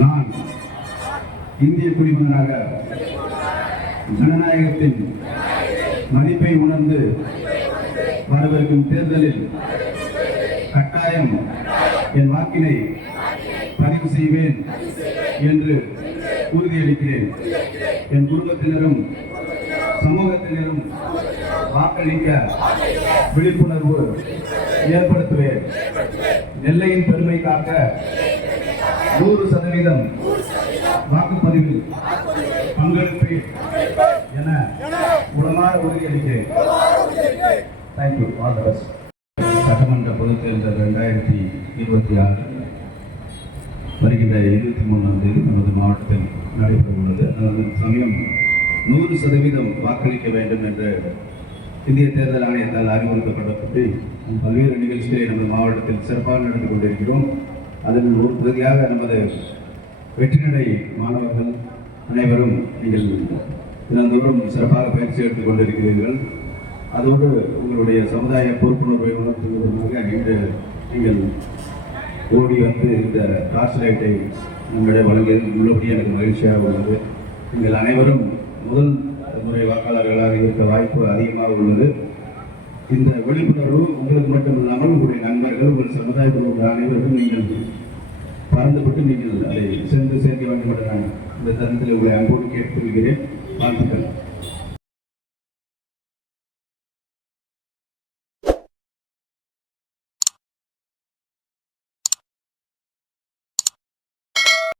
நான் இந்திய குடிமகனாக ஜனநாயகத்தின் மதிப்பை உணர்ந்து வரவிருக்கும் தேர்தலில் கட்டாயம் என் வாக்கினை பதிவு செய்வேன் என்று உறுதியளிக்கிறேன். என் குடும்பத்தினரும் சமூகத்தினரும் வாக்களிக்க விழிப்புணர்வு ஏற்படுத்துவேன். நெல்லையின் பெருமை காக்க 100% வாக்குப்பதிவில் பங்கெடுப்பேன் என உளமாற உறுதியளிக்கிறேன். தேங்க்யூ. All the best. சட்டமன்ற பொதுத் தேர்தல் 2026 வருகின்ற 23ஆம் தேதி நமது மாவட்டத்தில் நடைபெற உள்ளது. அதன் சமயம் 100% வாக்களிக்க வேண்டும் என்று இந்திய தேர்தல் ஆணையத்தால் அறிவுறுத்தப்பட்டபடி பல்வேறு நிகழ்ச்சிகளை நமது மாவட்டத்தில் சிறப்பாக நடந்து கொண்டிருக்கிறோம். அதில் ஒரு பகுதியாக நமது வெற்றிநடை மாணவர்கள் அனைவரும் நீங்கள் தினந்தோறும் சிறப்பாக பயிற்சி எடுத்துக் கொண்டிருக்கிறீர்கள். அதோடு உங்களுடைய சமுதாய பொறுப்புணர்வை உணர்த்துவதற்காக இன்று நீங்கள் ஓடி வந்து இந்த டார்ச் லைட்டை நம்மிடம் வழங்கியது உள்ளபடி எனக்கு மகிழ்ச்சியாக உள்ளது. நீங்கள் அனைவரும் முதல் முறை வாக்காளர்களாக இருக்க வாய்ப்பு அதிகமாக உள்ளது. இந்த விழிப்புணர்வு உங்களுக்கு மட்டுமில்லாமல் உங்களுடைய நண்பர்கள், உங்கள் சமுதாயத்தில் உள்ள அனைவருக்கும் நீங்கள் பறந்துபட்டு நீங்கள் அதை சென்று சேர்க்க வேண்டும் என்று நான் இந்த தருணத்தில் உங்களை அன்போடு கேட்டுக்கொள்கிறேன். வாழ்த்துக்கள்.